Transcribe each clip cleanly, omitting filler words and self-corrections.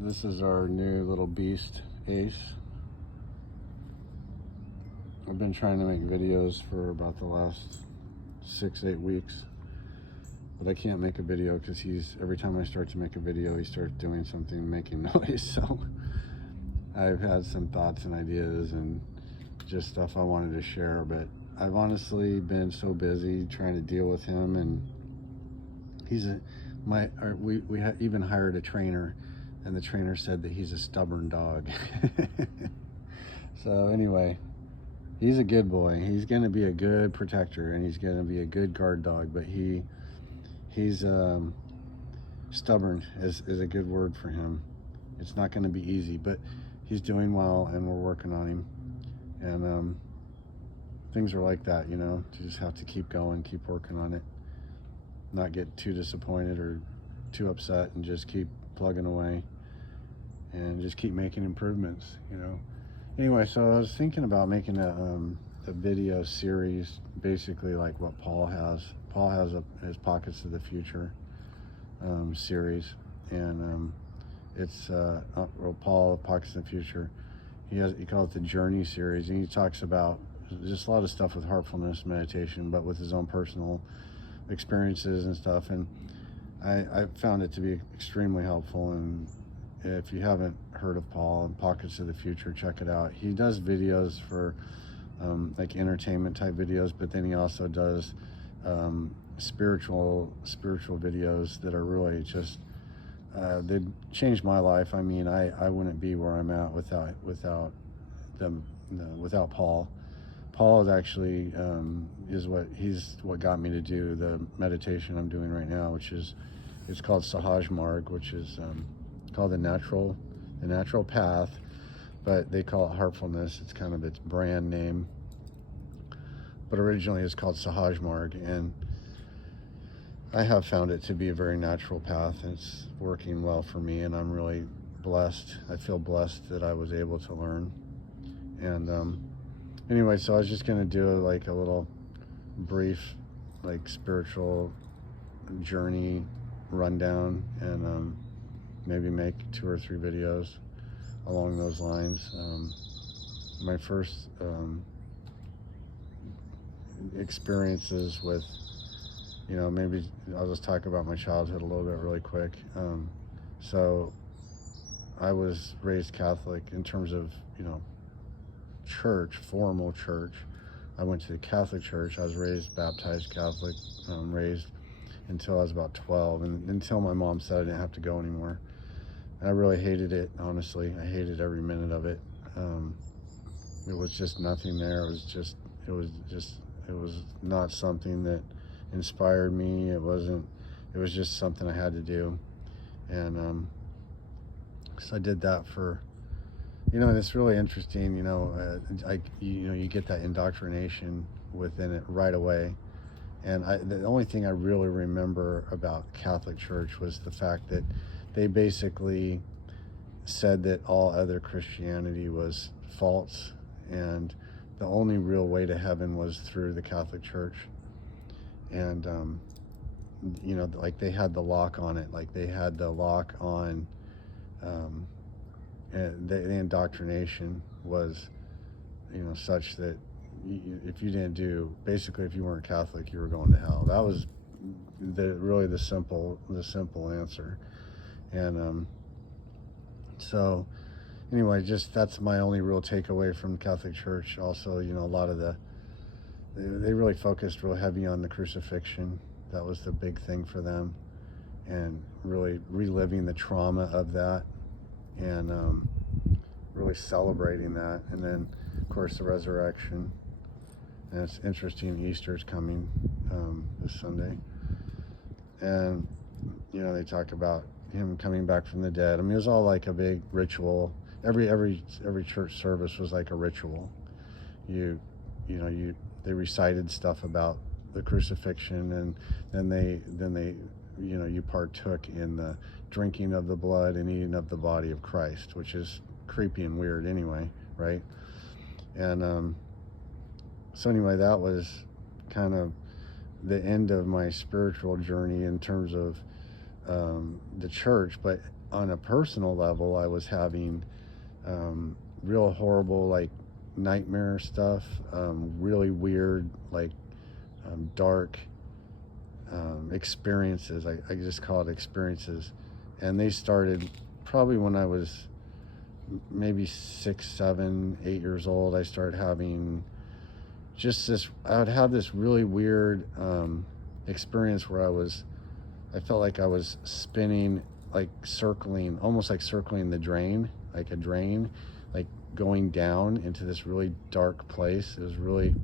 This is our new little beast, Ace. I've been trying to make videos for about the last 6-8 weeks, but I can't make a video because every time I start to make a video, he starts doing something, making noise. So I've had some thoughts and ideas and just stuff I wanted to share, but I've honestly been so busy trying to deal with him, and we even hired a trainer, and the trainer said that he's a stubborn dog. So anyway, he's a good boy. He's going to be a good protector, and he's going to be a good guard dog, but he's stubborn is a good word for him. It's not going to be easy, but he's doing well, and we're working on him. And things are like that, you just have to keep going, keep working on it, not get too disappointed or too upset, and just keep plugging away and just keep making improvements. Anyway, so I was thinking about making a video series, basically like what Paul has. Paul has his Pockets of the Future series, and it's Paul Pockets of the Future. He calls it the Journey series, and he talks about just a lot of stuff with heartfulness, meditation, but with his own personal experiences and stuff. And I found it to be extremely helpful. And if you haven't heard of Paul and Pockets of the Future, check it out. He does videos for like entertainment type videos, but then he also does spiritual videos that are really just they changed my life. I mean, I wouldn't be where I'm at without them, without Paul. Paul is actually he's what got me to do the meditation I'm doing right now, it's called Sahaj Marg, which is called the natural path, but they call it heartfulness. It's kind of its brand name, but originally it's called Sahaj Marg, and I have found it to be a very natural path, and it's working well for me, and I'm really blessed. I feel blessed that I was able to learn. And anyway, so I was just going to do like a little brief like spiritual journey rundown, and maybe make 2 or 3 videos along those lines. My first experiences with, maybe I'll just talk about my childhood a little bit really quick. So I was raised Catholic in terms of, church, formal church. I went to the Catholic church. I was raised baptized Catholic, raised until I was about 12, and until my mom said I didn't have to go anymore. And I really hated it, honestly. I hated every minute of it. It was just nothing there. It was not something that inspired me. It was just something I had to do. And so I did that for, and it's really interesting, you get that indoctrination within it right away. And the only thing I really remember about Catholic Church was the fact that they basically said that all other Christianity was false, and the only real way to heaven was through the Catholic Church. And like they had the lock on it, like they had the lock on the indoctrination was such that if you didn't do, basically if you weren't Catholic, you were going to hell. That was really the simple answer. And so anyway, just that's my only real takeaway from Catholic Church. Also, a lot of they really focused real heavy on the crucifixion. That was the big thing for them, and really reliving the trauma of that, and really celebrating that. And then of course the resurrection. And it's interesting, Easter's coming this Sunday, and they talk about him coming back from the dead. I mean, it was all like a big ritual. Every church service was like a ritual. They recited stuff about the crucifixion, and then they you partook in the drinking of the blood and eating of the body of Christ, which is creepy and weird anyway, right? And so anyway, that was kind of the end of my spiritual journey in terms of the church. But on a personal level, I was having real horrible, like, nightmare stuff, really weird, like, dark experiences. I just call it experiences. And they started probably when I was maybe 6, 7, 8 years old. I started having just this, I would have this really weird experience where I felt like I was spinning, like circling, almost like circling the drain, like a drain, like going down into this really dark place. It was really,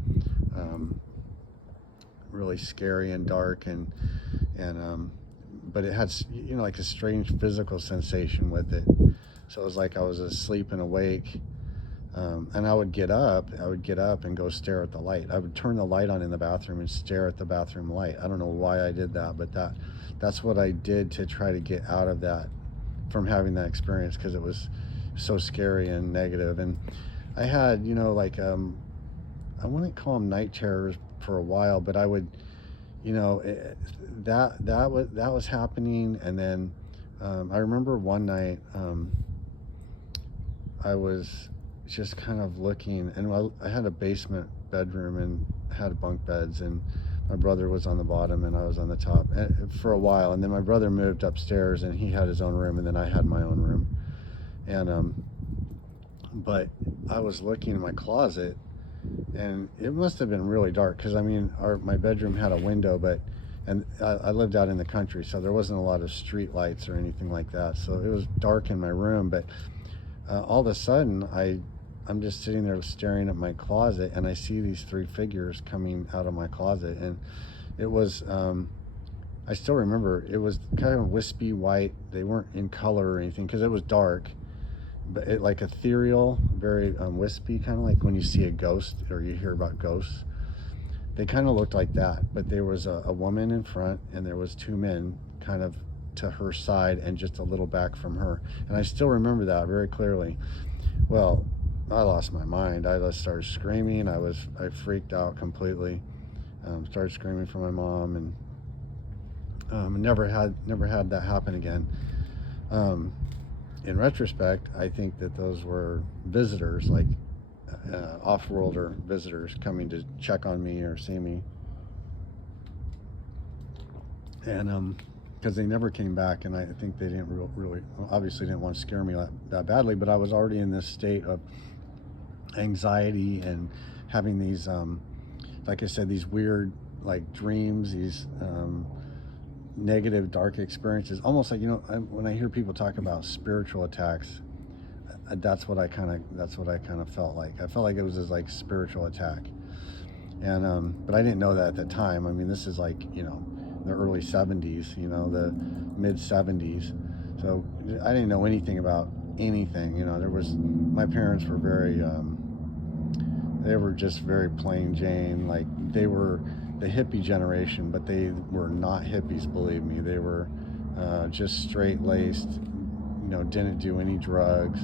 really scary and dark, and but it had, like a strange physical sensation with it. So it was like I was asleep and awake. And I would get up and go stare at the light. I would turn the light on in the bathroom and stare at the bathroom light. I don't know why I did that, but that's what I did to try to get out of that, from having that experience, because it was so scary and negative. And I had, like, I wouldn't call them night terrors for a while, but I would, that was happening. And then I remember one night I was just kind of looking, and I had a basement bedroom and had bunk beds, and my brother was on the bottom and I was on the top, for a while. And then my brother moved upstairs and he had his own room, and then I had my own room. And but I was looking in my closet, and it must have been really dark, because my bedroom had a window, and I lived out in the country, so there wasn't a lot of street lights or anything like that, so it was dark in my room. But all of a sudden, I'm just sitting there staring at my closet, and I see these 3 figures coming out of my closet. And it was, I still remember, it was kind of wispy white. They weren't in color or anything, because it was dark, but like ethereal, very wispy, kind of like when you see a ghost or you hear about ghosts. They kind of looked like that, but there was a woman in front, and there was 2 men kind of to her side and just a little back from her. And I still remember that very clearly. Well, I lost my mind. I just started screaming. I freaked out completely. Started screaming for my mom, and never had that happen again. In retrospect, I think that those were visitors, like off-worlder visitors coming to check on me or see me. And because they never came back, and I think they didn't really, obviously didn't want to scare me that badly, but I was already in this state of anxiety and having these, like I said, these weird, like, dreams, these negative, dark experiences, almost like, when I hear people talk about spiritual attacks, that's what I kind of felt like. I felt like it was this, like, spiritual attack. And but I didn't know that at the time. This is like, the early 70s, the mid 70s. So I didn't know anything about anything. My parents were very, they were just very plain Jane. Like, they were the hippie generation, but they were not hippies, believe me. They were just straight-laced, didn't do any drugs,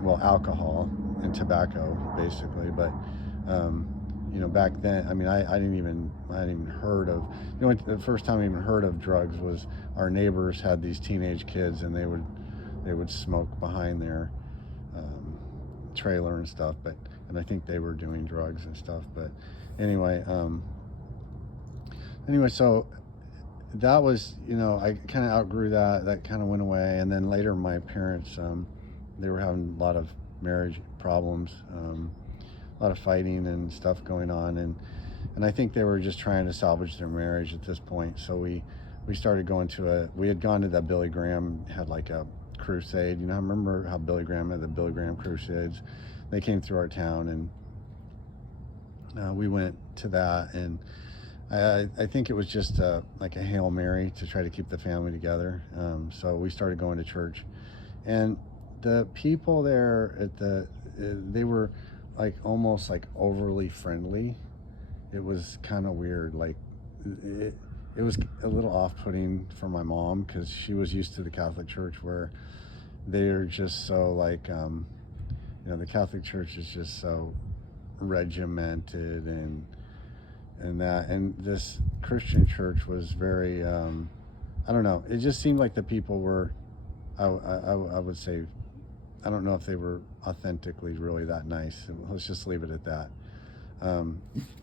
well, alcohol and tobacco, basically. But back then, I hadn't even heard of, the first time I even heard of drugs was our neighbors had these teenage kids, and they would smoke behind their trailer and stuff, and I think they were doing drugs and stuff. But anyway, so that was, I kind of outgrew that kind of went away. And then later, my parents, they were having a lot of marriage problems, a lot of fighting and stuff going on, and I think they were just trying to salvage their marriage at this point. So we started going we had gone to that Billy Graham had like a crusade. I remember how Billy Graham had the Billy Graham crusades. They came through our town, and we went to that, and I think it was just like a Hail Mary to try to keep the family together. So we started going to church, and the people there they were like almost like overly friendly. It was kind of weird. Like, it was a little off-putting for my mom, because she was used to the Catholic Church, where they're just so like, the Catholic Church is just so regimented and that, and this Christian church was very, I don't know, it just seemed like the people were I would say, I don't know if they were authentically really that nice. Let's just leave it at that. Um,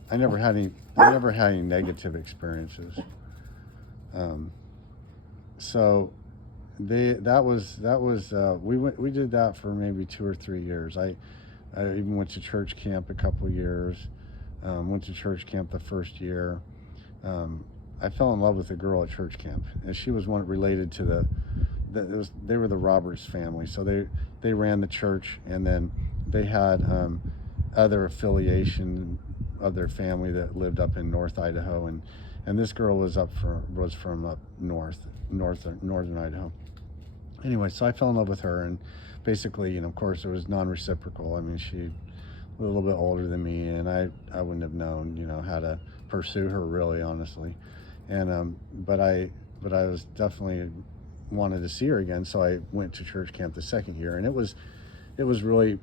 I never had any negative experiences. Um, so we did that for maybe 2 or 3 years. I even went to church camp a couple years. Went to church camp the first year. I fell in love with a girl at church camp, and she was one related to they were the Roberts family. So they ran the church, and then they had other affiliation of their family that lived up in North Idaho, and this girl was from up northern Idaho. Anyway, so I fell in love with her, and basically, of course, it was non-reciprocal. I mean, she a little bit older than me, and I wouldn't have known, how to pursue her, really, honestly. And but I was definitely wanted to see her again, so I went to church camp the second year, and it was really,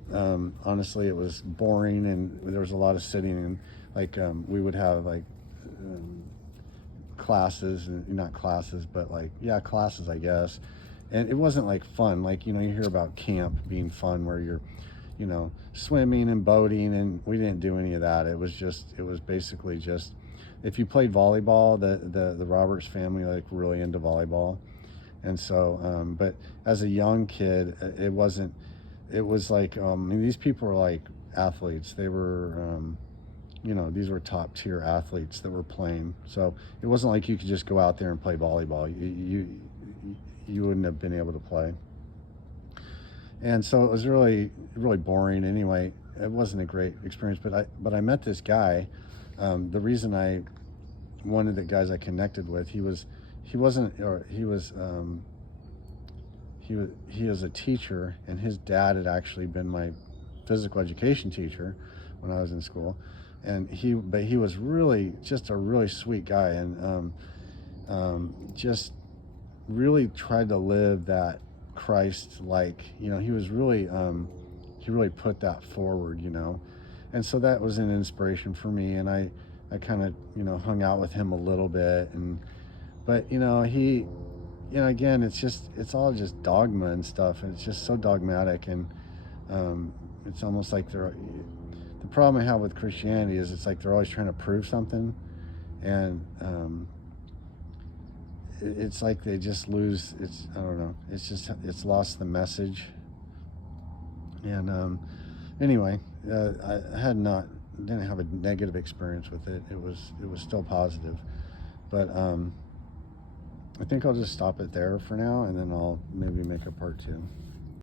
honestly, it was boring, and there was a lot of sitting, and we would have classes, and not classes, but classes, I guess. And it wasn't fun, you hear about camp being fun where you're swimming and boating, and we didn't do any of that. It was basically just, if you played volleyball, the Roberts family really into volleyball. And so but as a young kid, it was these people were athletes. They were these were top tier athletes that were playing. So it wasn't like you could just go out there and play volleyball. You wouldn't have been able to play. And so it was really, really boring. Anyway, it wasn't a great experience, but I met this guy. The reason one of the guys I connected with, he was a teacher, and his dad had actually been my physical education teacher when I was in school. And he was really just a really sweet guy, and just really tried to live that Christ-like, he was really, he really put that forward, and so that was an inspiration for me. And I kind of, hung out with him a little bit, but he, again, it's all just dogma and stuff, and it's just so dogmatic, and it's almost like the problem I have with Christianity is it's they're always trying to prove something, and it's they just lose, I don't know, it's lost the message. And anyway, I didn't have a negative experience with it. It was still positive, but I think I'll just stop it there for now, and then I'll maybe make a part 2.